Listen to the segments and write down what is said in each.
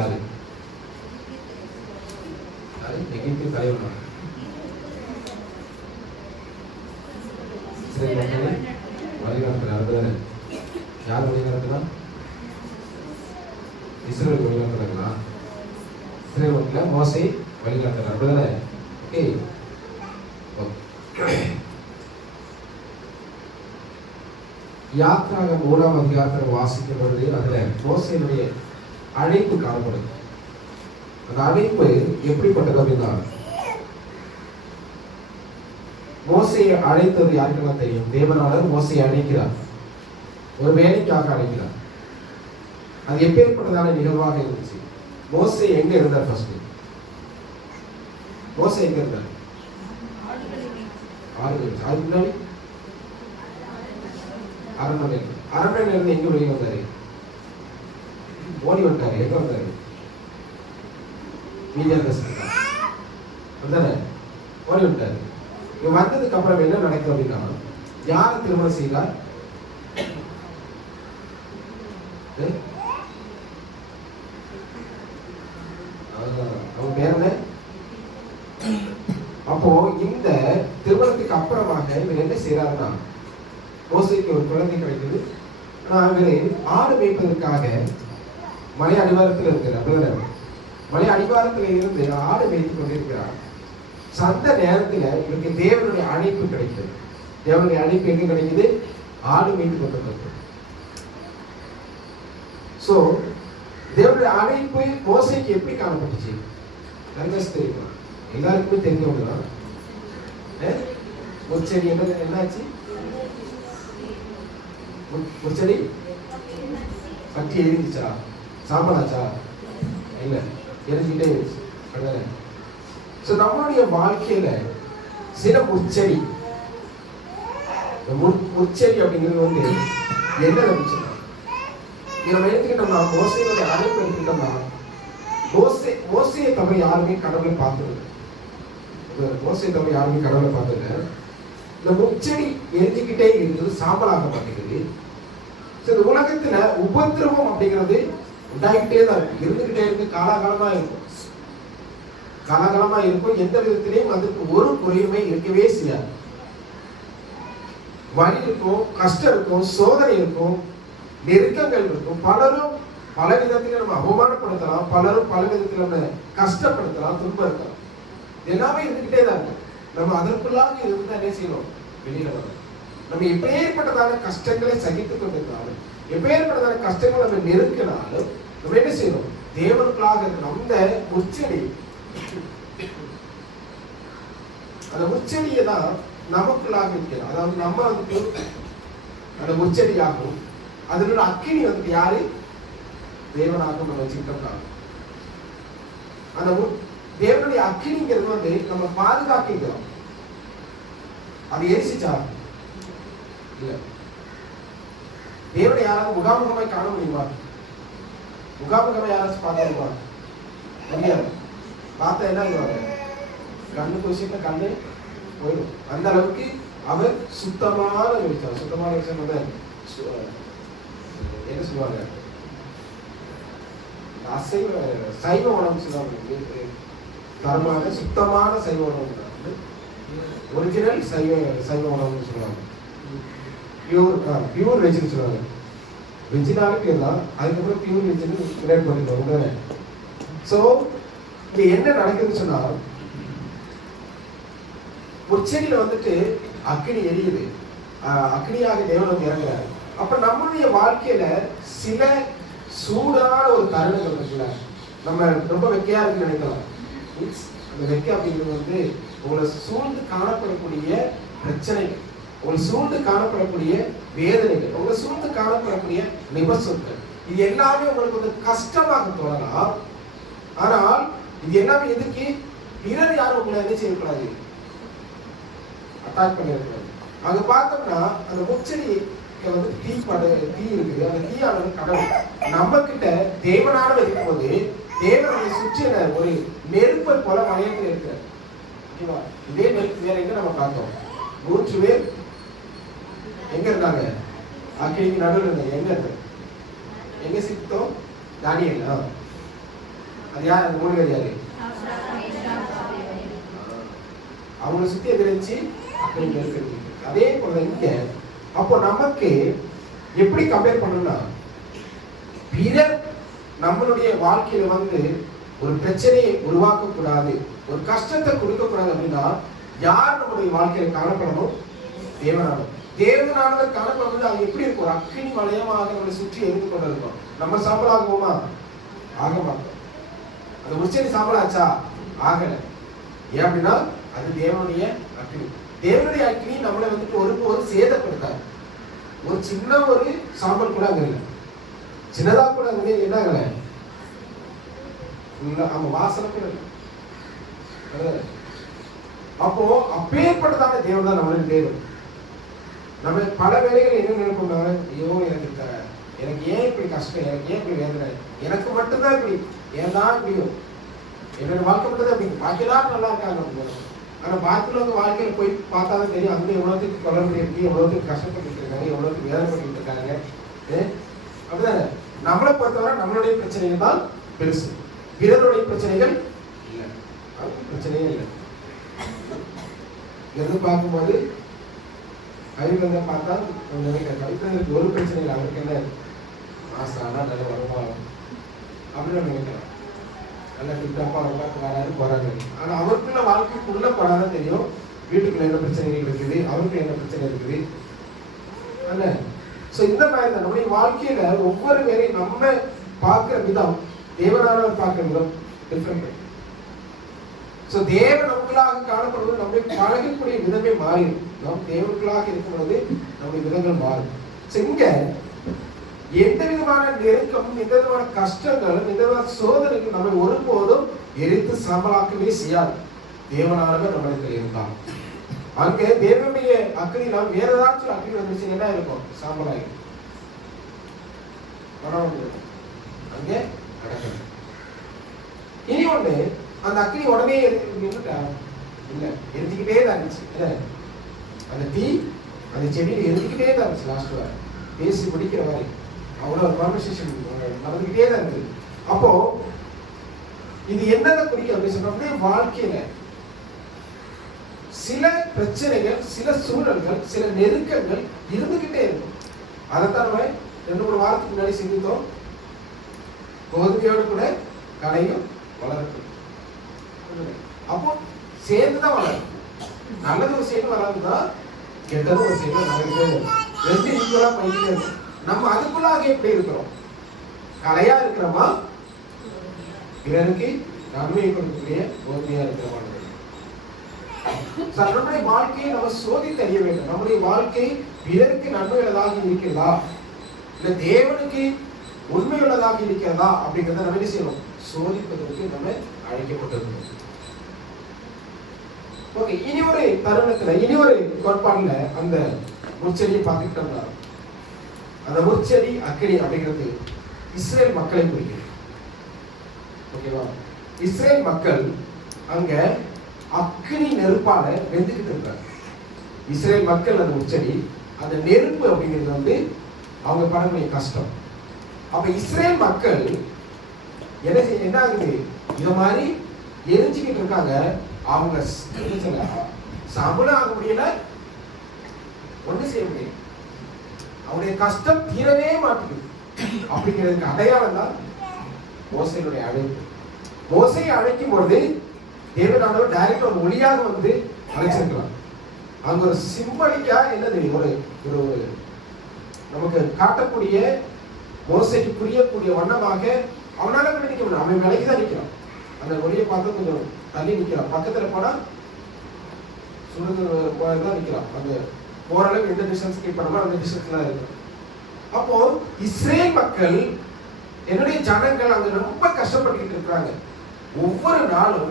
யாரு? எகிப்து தலைவன். இஸ்ரேல் மக்களை வழிநடத்துறாரு. யார் வழிநடத்துனா? இஸ்ரேல் வழிநடத்துறாங்களா? இஸ்ரேல் மக்கள மோசே வழிநடத்துறாரு. அப்படிதானே? ஓகே. யாத்ராகம் 3ஆம் அதிகாரத்தில் வாசிக்கும் பொழுது அதுல மோசேனுடைய அழைப்பு காணப்படுது. அந்த அழைப்பு எப்படிப்பட்டது அப்படின்னா, மோசையை அழைத்தது யாருக்கெல்லாம் தெரியும்? தேவனாளர் மோசையை அழைக்கிறார், ஒரு வேலைக்காக அழைக்கிறார். அது எப்பேற்பட்டதான நிகழ்வாக இருந்துச்சு? மோசே எங்க இருந்தார்? ஃபர்ஸ்ட் மோசே எங்க இருந்தார்? அதுக்கு முன்னாடி அரண்மனையில இருந்து எங்க வெளியே வந்தாரு? ஓடி வந்தாரு. எங்க வந்தாரு? ஓடி வந்தாரு. இங்க வந்ததுக்கு அப்புறம் என்ன நடக்கும் அப்படின்னா, யாரை திருமணம் செய்யலாம்? அவங்க பேர் என்ன? அப்போ இந்த திருமணத்துக்கு அப்புறமாக இவர் என்ன செய்யறாருன்னா, மோசேக்கு ஒரு குழந்தை கிடைக்குது. இவரு ஆடு மேய்ப்பதற்காக மலை அடிவாரத்தில் இருக்கிறார். மலை அடிவாரத்தில் இருந்து ஆடு மேய்த்து கொண்டிருக்கிறார். அந்த நேரத்தில் இவருக்கு தேவனுடைய அழைப்பு கிடைக்கிறது. தேவனுடைய அழைப்பு எங்க கிடைக்குது? ஆடு மேய்த்து கொண்டிருக்கிறது. சோ தேவனுடைய அழைப்பு மோசேக்கு எப்படி காணப்பட்டுச்சு? தெரியுமா? எல்லாருக்குமே தெரிஞ்சவங்கதான். ஒரு செடி என்னாச்சு? ஒரு செடி பற்றி எரிஞ்சிச்சா? சாம்பலாச்சா? இல்ல, எரிஞ்சுக்கிட்டே இருந்துச்சு. நம்மளுடைய வாழ்க்கையில சில முச்செடி, முச்செடி அப்படிங்கிறது வந்து என்ன நினைச்சுன்னா, நம்ம எடுத்துக்கிட்டோம்னா மோசையோட அழைப்பு எடுத்துக்கிட்டோம்னா, மோசையை தவிர யாருமே கடவுளை பார்த்தது. மோசையை தவிர யாருமே கடவுளை பார்த்தது. இந்த முச்செடி எரிஞ்சுக்கிட்டே இருந்தது, சாம்பலாக மாட்டேங்குது. இந்த உலகத்துல உபத்திரவம் அப்படிங்கிறது உண்டாகிட்டே தான் இருக்கு, இருந்துகிட்டே இருக்கு, காலாகாலமா இருக்கும். காலாகாலமா இருக்கும். எந்த விதத்திலையும் அதுக்கு ஒரு குறையுமே இருக்கவே செய்யாது. வலி இருக்கும், கஷ்டம் இருக்கும், சோதனை இருக்கும், நெருக்கங்கள் இருக்கும். பலரும் பல விதத்துல நம்ம அவமானப்படுத்தலாம், பலரும் பல விதத்துல நம்ம கஷ்டப்படுத்தலாம், துன்படுத்தலாம். எல்லாமே இருந்துகிட்டே தான் இருக்கும். நம்ம அதற்குள்ளாக இருந்தா என்ன செய்யணும்? வெளியில வரும். நம்ம எப்பேற்பட்டதான கஷ்டங்களை சகித்துக் கொண்டிருந்தாலும், எப்பேற்பட்டதான கஷ்டங்களை நம்ம நெருக்கினாலும் நம்ம என்ன செய்யணும்? தேவனுக்குள்ளாக இருக்கணும். அந்த முச்செடி, அந்த முச்செடியை தான் நமக்குள்ளாக இருக்கிறோம். அதாவது நம்ம வந்துட்டு அந்த முச்செடியாகும். அதனோட அக்கினி வந்துட்டு யாரு? தேவனாகவும் நம்ம வச்சுக்கிட்டோம்னா, அந்த தேவனுடைய அக்கினிங்கிறது வந்து நம்ம பாதுகாக்கிறோம். அது எரிசிச்சா? இல்ல. தேவனை யாராவது முகாமுகமாய் காண முடியுமா? முகாமுகமாய் யாராச்சும் பார்க்க முடியாது. பார்த்தா என்ன ஆகுவாங்க? கண்ணுக்கு விஷயத்துல கண்ணு போயிடும். அந்த அளவுக்கு அவர் சுத்தமான வெளிச்சம். சுத்தமான வெளிச்சம் வந்து என்ன சொல்லுவாங்க? சைவ உணவு சொல்லுவாங்க. தரமான சுத்தமான சைவ உணவு, ஒரிஜினல் சைவ உணவுன்னு சொல்லுவாங்க. பியூர் வெஜ்னு சொல்லுவாங்க. வெஜ்ஜினாலே பேர் தான், அதுக்கப்புறம் பியூர் வெஜ்னு கிரேட் பண்ணிடுவாங்க. ஸோ இங்க என்ன நடக்குதுன்னு சொன்னா, ஒரு செடியில வந்துட்டு அக்னி எரியுது, அக்னியாக தேவன் வந்து இறங்குறாரு. அப்ப நம்மளுடைய வாழ்க்கையில சில சூடான ஒரு தருணங்கள் இருக்குல்ல, நம்ம ரொம்ப வெக்கையா இருக்குன்னு நினைக்கலாம். அந்த வெக்கை அப்படிங்கிறது வந்து உங்களை சூழ்ந்து காணப்படக்கூடிய பிரச்சனைகள், உங்களை சூழ்ந்து காணப்படக்கூடிய வேதனைகள், உங்களை சூழ்ந்து காணப்படக்கூடிய நிபசங்கள், இது எல்லாமே உங்களுக்கு வந்து கஷ்டமாக தோணலாம். ஆனால் இது எல்லாமே எதுக்கு? பிறர் யாரும் உங்களை என்ன செய்யக்கூடாது, அட்டாக் பண்ணிடக்கூடாது. அங்க பார்த்தோம்னா அந்த முச்செடி வந்து தீ இருக்குது. அந்த தீயானது கடவுள். நம்ம கிட்ட தேவனானவர் இருக்கும்போது தேவனை சுற்றின ஒரு நெருப்பை போல மலையத்தில் இருக்கிறார். இதே நெருப்பு வேற எங்க நம்ம பார்த்தோம்? 3 பேர் எங்க இருந்தாங்க? அக்கினிக்கு நடுவில் இருந்தாங்க. எங்க சித்தோம்? தானியேல். அது யார்? அந்த 3 பேர் யாரு? அவங்களை சுத்தி எதிர்த்து அக்கறை நெருக்கிறது. அதே போல இங்க அப்போ நமக்கு எப்படி கம்பேர் பண்ணணும்னா, பிறர் நம்மளுடைய வாழ்க்கையில வந்து ஒரு பிரச்சனையை உருவாக்க கூடாது, ஒரு கஷ்டத்தை கொடுக்க கூடாது அப்படின்னா யார் நம்முடைய வாழ்க்கையில காணப்படணும்? தேவனானவர். தேவனானவர் காணப்படுவது அது எப்படி இருக்கும்? ஒரு அக்கினி வளையமாக நம்மளை சுற்றி எரிந்து கொண்டு இருக்கும். நம்ம சாம்பல் ஆகுவோமா? ஆக மாட்டோம். அந்த உச்சரி சாம்பல் ஆச்சா? ஆகல. ஏன் அப்படின்னா அது தேவனுடைய அக்கினி. தேவனுடைய அக்கினி நம்மளை வந்துட்டு ஒரு சேதப்படுத்தாது. ஒரு சின்ன ஒரு சாம்பல் கூட அங்க இல்லை, சின்னதா கூட அங்க என்ன ஆகல, அவங்க வாசனை கூட இல்லை. அப்போ அப்பேற்பட்டதான தேவன் தான் நம்மளுக்கு தேவன். நம்ம பல வேலைகள் என்ன நினைப்போம், ஐயோ எனக்கு ஏன் இப்படி கஷ்டம், எனக்கு ஏன் இப்படி வேதனை, எனக்கு மட்டும்தான் இப்படி, ஏன் தான் இப்படியும், என்னோட வாழ்க்கை மட்டும்தான் இப்படி, பாக்கி எல்லாரும் நல்லா இருக்காங்க. ஆனா பாக்கியுள்ளவங்க வாழ்க்கையில போய் பார்த்தாலும் தெரியும், அங்க எவ்வளவுக்கு குழம்பு இருக்கு, எவ்வளவுக்கு கஷ்டப்பட்டு இருக்காங்க, எவ்வளவுக்கு வேதனைப்பட்டு இருக்காங்க. அப்படிதானே? நம்மளை பொறுத்தவரை நம்மளுடைய பிரச்சனைகள் தான் பெருசு, பிறருடைய பிரச்சனைகள் இல்லை. பிரச்சனையே இல்லை. எது பார்க்கும்போது கவிதை பார்த்தா கவிதைக்கு ஒரு பிரச்சனை இல்லை, அவருக்கு என்ன மாசம் ஆனா நல்ல வருமானம் அப்படின்னு நினைக்கலாம். நல்ல டிப்டாப்பா வராரு போறாரு. ஆனா அவருக்குள்ள வாழ்க்கைக்குள்ள போனாதான் தெரியும் வீட்டுக்குள்ள என்ன பிரச்சனைகள் இருக்குது, அவருக்கு என்ன பிரச்சனை இருக்குது. அல்ல சோ இந்த மாதிரி தான் நம்முடைய வாழ்க்கையில ஒவ்வொரு வேலையும் நம்ம பார்க்கிற விதம், தேவனானவர் பார்க்கிற விதம் டிஃபரெண்ட். சோ தேவன் நமக்குள்ளாக காணப்படுவது நம்முடைய பழகக்கூடிய விதமே மாறிடும். நாம் தேவனுக்குள்ளாக இருக்கும் பொழுது நம்முடைய விதங்கள் மாறும். சோ இங்க எந்த விதமான நெருக்கமும், எந்த விதமான கஷ்டங்களும், எந்த விதமான சோதனைகளும் நம்மை ஒருபோதும் எரித்து சாம்பலாக்கவே செய்யாது. தேவனானவர் நம்மளுக்கு இருந்தால் அங்கே தேவனுடைய அக்கறை நாம் வேற ஏதாச்சும் அக்கறை வந்துச்சு என்ன இருக்கும்? சாம்பலாகி அங்கே நடக்கணும். இனி ஒண்ணு, அந்த அக்னி உடனே இல்ல, எரிஞ்சுக்கிட்டே தான் இருந்துச்சு. அந்த தீ அந்த செடியில் எரிஞ்சுக்கிட்டே தான் இருந்துச்சு. லாஸ்ட் வரை பேசி முடிக்கிற வரை அவ்வளவு கான்வர்சேஷன் நடந்துகிட்டே தான் இருக்குது. அப்போ இது என்னதை குறிக்கும் அப்படின்னு சொன்னா, வாழ்க்கையில சில பிரச்சனைகள், சில சூழல்கள், சில நெருக்கங்கள் இருந்துகிட்டே இருக்கும். அதைத்தான் நம்ம 2-3 வாரத்துக்கு முன்னாடி சிந்தித்தோம். கோதுமையோடு கூட கடையும் வளர்க்கும். அப்போ சேர்ந்துதான் வளரும். நல்லது ஒரு சைடு வளர்ந்துதான் கெட்டது ஒரு சைடு நடந்துட்டே இருக்கும். 2 ஈக்குவலா போயிட்டே இருக்கும். நம்ம அதுக்குள்ளாக எப்படி இருக்கிறோம்? கலையா இருக்கிறோமா, பிறருக்கு நன்மையை கொடுக்கக்கூடிய கோதுமையா இருக்கிறோமா? நம்முடைய வாழ்க்கையை நம்ம சோதித்து அறிய வேண்டும். நம்முடைய வாழ்க்கை பிறருக்கு நன்மையுள்ளதாக இருக்கிறதா, இல்ல தேவனுக்கு உண்மையுள்ளதாக இருக்கிறதா அப்படிங்கிறத நம்ம என்ன செய்யணும்? சோதிப்பதற்கு நம்ம அழைக்கப்பட்டிருக்கிறோம். ஓகே, இனி ஒரு தருணத்துல, இனி ஒரு கோட்பாடுல அந்த முச்செடியை பார்த்துக்கிட்டோம்னா, அந்த முச்செடி அக்கினி அப்படிங்கிறது இஸ்ரேல் மக்களை குறிக்கிறது. ஓகேவா? இஸ்ரேல் மக்கள் அங்க அக்கினி நெருப்பால வெந்துகிட்டு இருக்காங்க. இஸ்ரேல் மக்கள் அந்த முச்செடி, அந்த நெருப்பு அப்படிங்கிறது வந்து அவங்க படக்கூடிய கஷ்டம். அப்ப இஸ்ரேல் மக்கள் என்ன ஆகுது? இது மாதிரி எரிஞ்சுக்கிட்டு இருக்காங்க. அவங்க சாம்பலும் ஆக முடியல, ஒண்ணு செய்ய முடியல. அவருடைய கஷ்டம் தீரவே மாட்டேங்குது. அப்படிங்கிறதுக்கு அடையாளம் தான் மோசையினுடைய அழைப்பு. மோசையை அழைக்கும் பொழுது தேவனானவர் டைரக்டா ஒரு ஒளியாக வந்து அழைச்சிருக்கலாம். அங்க ஒரு சிம்பலிக்கா என்னது, ஒரு நமக்கு காட்டக்கூடிய, மோசைக்கு புரியக்கூடிய வண்ணமாக அவனால நினைக்க முடியும். அவன் விலைக்குதான் நிற்கிறான். அந்த ஒளியை பார்த்து கொஞ்சம் தள்ளி நிற்கிறான். பக்கத்துல போனா சுடுதான் நிற்கிறான். அந்த ஓரளவு எந்த டிஸ்டன்ஸ் கீப் பண்ணாம அந்த டிஸ்டன்ஸ்ல இருக்கு. அப்போ இஸ்ரேல் மக்கள், என்னுடைய ஜனங்கள் அங்க ரொம்ப கஷ்டப்பட்டுக்கிட்டு இருக்கிறாங்க. ஒவ்வொரு நாளும்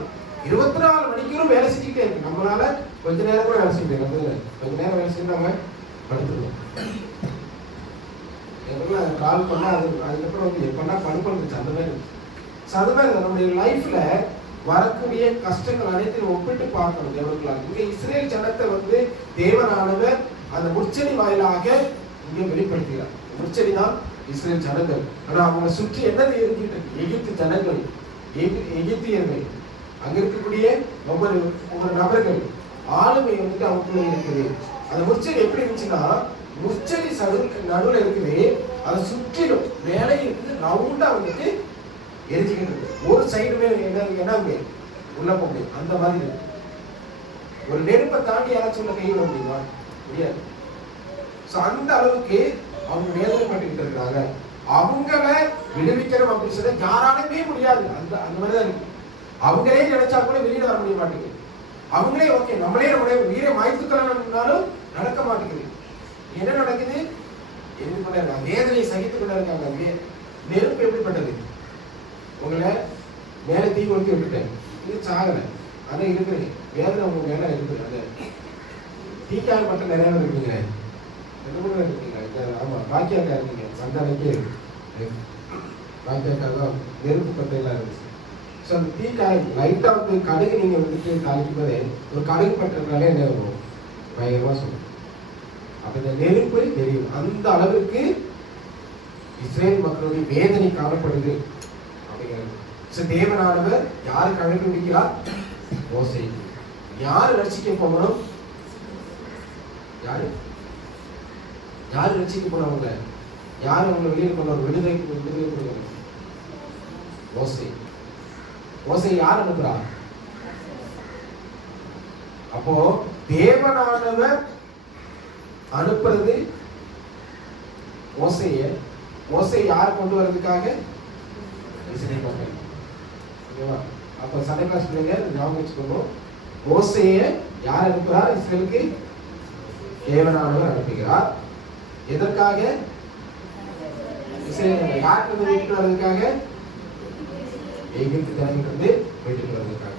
24 மணிக்கூறும் வேலை செஞ்சுக்கிட்டே இருக்கு. நம்மளால கொஞ்ச நேரம் கூட வேலை செய்ய முடியாது. கொஞ்ச நேரம் வேலை செஞ்சு நம்ம படுத்துருவோம். கால் பண்ணா அதுக்கப்புறம் வந்து எப்படா படுப்பது அந்த மாதிரி. அது மாதிரி நம்முடைய லைஃப்ல வரக்கூடிய கஷ்டங்கள் அனைத்தையும் ஒப்பிட்டு பார்க்கணும் தேவர்களாக. இங்க இஸ்ரேல் ஜனத்தை வந்து தேவனானவர் அந்த முச்செடி வாயிலாக இங்க வெளிப்படுத்துகிறார். முச்செடி தான் இஸ்ரேல் ஜனங்கள். ஆனா அவங்க சுற்றி என்னது இருந்துட்டு இருக்கு? எகிப்து ஜனங்கள். எகிப்தியர்கள், அங்க இருக்கக்கூடிய ஒவ்வொரு நபர்கள் ஆளுமை வந்துட்டு அவங்களுக்குள்ள இருக்குது. அந்த முச்செடி எப்படி இருந்துச்சுன்னா, முச்செடி நடுவில் இருக்குது, அதை சுற்றிலும் மேலே இருக்குது, ரவுண்டா வந்துட்டு எரிஞ்சுக்கிட்டு ஒரு சைடுமே என்ன உள்ள போக முடியும். அந்த மாதிரி ஒரு நெருப்பை தாண்டி யாராச்சும் உள்ள கைவிட முடியுமா? முடியாது. அந்த அளவுக்கு அவங்க வேதனைப்பட்டுக்கிட்டு இருக்காங்க. அவங்கள விடுவிக்கணும் அப்படின்னு சொல்ல யாராலுமே முடியாது. அந்த அந்த மாதிரிதான் இருக்கு. அவங்களே நினைச்சா கூட வெளியில வர முடிய மாட்டேங்குது. அவங்களே ஓகே நம்மளே நம்முடைய உயிரை மாய்த்து கொள்ளணும்னாலும் நடக்க மாட்டேங்குது. என்ன நடக்குது? என்ன பண்ண வேதனை சகித்துக் கொள்ள இருக்காங்க. நெருப்பு எப்படிப்பட்டது? உங்களை மேல தீ கொளுத்தி விட்டுட்டேன், இது சாகலை, ஆனா இருக்குது வேதனை உங்க மேல இருக்குது. அந்த தீக்காய் மட்டும் நிறைய இருக்குங்க, இருக்குங்க. ஆமா, பாக்கியாக்கா இருக்குங்க, சந்தானக்கே இருக்கு. பாக்கியாக்கா தான் நெருப்பு பட்டையெல்லாம் இருந்துச்சு. ஸோ அந்த தீக்காய் லைட்டா வந்து கடுகு நீங்க வந்துட்டு தாளிக்கும் போதே ஒரு கடுகு பட்டதுனாலே என்ன வரும்? பயங்கரமா சொல்லும். அப்ப இந்த நெருப்பு தெரியும். அந்த அளவுக்கு இஸ்ரேல் மக்களுடைய வேதனை காணப்படுது அப்படிங்கிறது. தேவனானவர் யாருக்கு அழைப்பு விடுக்கிறார்? மோசே. யாரு ரட்சிக்க போகணும்? யாரு யாரு ரட்சிக்க போனவங்க? யாரு அவங்க வெளியே கொண்டு விடுதலை கொடுக்கணும்? மோசே. மோசே யார் அனுப்புறார்? அப்போ தேவனானவர் அனுப்புறது மோசைய. மோசை யார் கொண்டு வர்றதுக்காக? இஸ்ரேல் மக்கள். அப்ப சண்டே கிளாஸ் பிள்ளைங்க ஞாபகம் வச்சுக்கணும். மோசைய யார் அனுப்புறார்? இஸ்ரேலுக்கு தேவனானவர் அனுப்புகிறார். எதற்காக? இஸ்ரேல் யாருக்கு வீட்டுக்கு வர்றதுக்காக? எகிப்து தேவையிலிருந்து வீட்டுக்கு வர்றதுக்காக.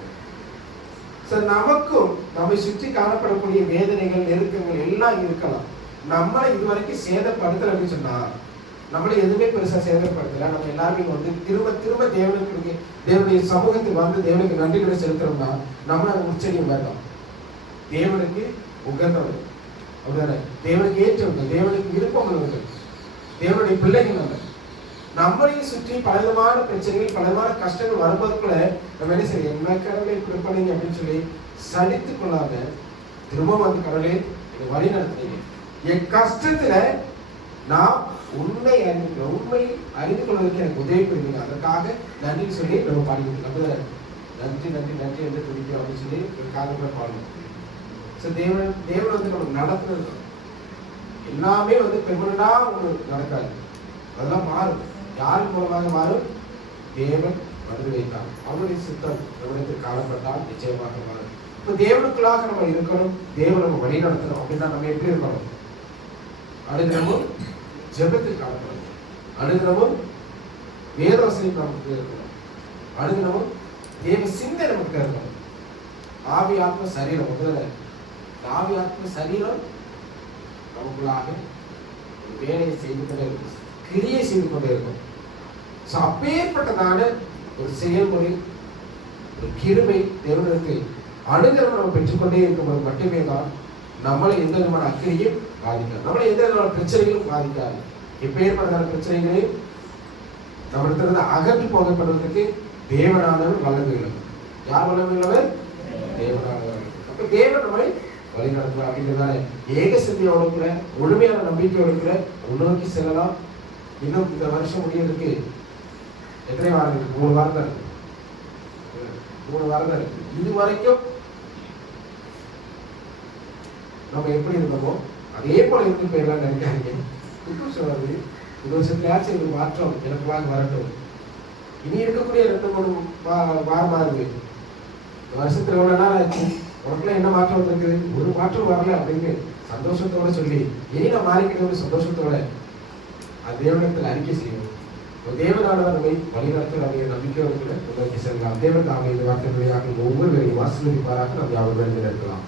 நமக்கும் நம்மை சுற்றி காணப்படக்கூடிய வேதனைகள், நெருக்கங்கள் எல்லாம் இருக்கலாம். நம்மளை இதுவரைக்கும் சேதப்படுத்தல அப்படின்னு சொன்னா, நம்மளை எதுவுமே பெருசா சேதப்படுத்தல, நம்ம எல்லாருமே வந்து திரும்ப திரும்ப தேவனுடைய சமூகத்துக்கு வந்து தேவனுக்கு நன்றிகளை செலுத்துறோம்னா நம்ம அதை உச்சரியம் வரலாம். தேவனுக்கு உகந்தவர்கள் அப்படிதானே, தேவனுக்கு ஏற்றவர்கள், தேவனுக்கு விருப்பம் உள்ளவர்கள், தேவனுடைய பிள்ளைகள். நம்மளையும் சுற்றி பலவிதமான பிரச்சனைகள், பலவிதமான கஷ்டங்கள் வரும்போதுக்குள்ள நம்ம என்ன செய்ய, என்ன கடவுளை இப்படி பண்ணீங்க அப்படின்னு சொல்லி சலித்துக் கொள்ளாம திரும்ப வந்து கடவுளே இதை வழி நடத்துனீங்க, என் கஷ்டத்துல நான் உண்மை அறிந்து கொள்வதற்கு எனக்கு உதவி புரியுங்க, அதற்காக நன்றி சொல்லி நம்ம பாடிக்கிட்டு நம்ம நன்றி நன்றி நன்றி என்று துடிக்கிறோம் அப்படின்னு சொல்லி ஒரு காரணம் பாடணும். தேவன் வந்து நமக்கு நடத்துறது எல்லாமே வந்து பெருமனா ஒன்று நடக்காது, அதெல்லாம் மாறும். யார் மூலமாக மாறும்? தேவன் வந்து வைத்தார். அவருடைய சித்தம் நம்மிடத்தில் காணப்பட்டால் நிச்சயமாக மாறும். இப்ப தேவனுக்குள்ளாக நம்ம இருக்கணும், தேவன் நம்ம வழி நடத்தணும் அப்படின்னா நம்ம எப்படி இருக்கணும்? அனுதினமும் ஜெபத்தில் காணப்படணும், அனுதினமும் வேதவசனம் நமக்கு இருக்கணும், அனுதினமும் தேவ சிந்தை நமக்கு இருக்கணும். ஆவி ஆத்ம சரீரம் முதல்ல, ஆவி ஆத்ம சரீரம் நமக்குள்ளாக வேலையை செய்து கொண்டே இருக்கும், கிரியை செய்து கொண்டே இருக்கும். அப்பேற்பட்டதான ஒரு செயல்முறை, ஒரு கிருபை தேவனுக்கு அனுதினம் நம்ம பெற்றுக்கொண்டே இருக்கும்போது மட்டுமே தான் நம்மளை எந்த விதமான அக்கறையும் பாதிக்காது, நம்மளை எந்த விதமான பிரச்சனைகளும் பாதிக்காது. எப்பேற்பட்டதான பிரச்சனைகளையும் நம்மிடத்திலிருந்து அகற்றி போகப்படுவதற்கு தேவனானவர் வல்லமையுள்ளவர். யார் வல்லமையுள்ளவர்? தேவனானவர். அப்ப தேவன் நம்மை வழி நடத்துவார் அப்படிங்கிறதால ஏக சிந்தையோட இருக்கிற, முழுமையான நம்பிக்கையோட இருக்கிற முன்னோக்கி செல்லலாம். இன்னும் இந்த வருஷம் முடியறதுக்கு எத்தனை வாரம் இருக்கு? 3 வாரம் தான் இருக்கு. 3 வாரம் தான் இருக்கு. இது வரைக்கும் நம்ம எப்படி இருந்தோமோ அதே போல இருந்து போயிடலாம் நினைக்காதீங்க. சொல்றது இந்த வருஷத்துலயாச்சும் ஒரு மாற்றம் எனக்குள்ளாக வரட்டும். இனி இருக்கக்கூடிய 2-3 வாரமா இருக்கு. இந்த வருஷத்துல எவ்வளவு நாள் ஆச்சு, உனக்குள்ள என்ன மாற்றம் இருக்குது? ஒரு மாற்றம் வரல அப்படின்னு சந்தோஷத்தோட சொல்லி இனி நான் மாறிக்கிட்டு சந்தோஷத்தோட தேவனிடத்தில் அறிக்கை செய்யும். தேவனானவர் நம்மை வழிநடத்தல் அப்படிங்கிற நம்பிக்கையோடு நோக்கி செல்லலாம். தேவன் தாமே இந்த வார்த்தைகளையாக ஒவ்வொருவரையும் ஆசீர்வதிப்பாராக நாம் யாவரும் இருக்கலாம்.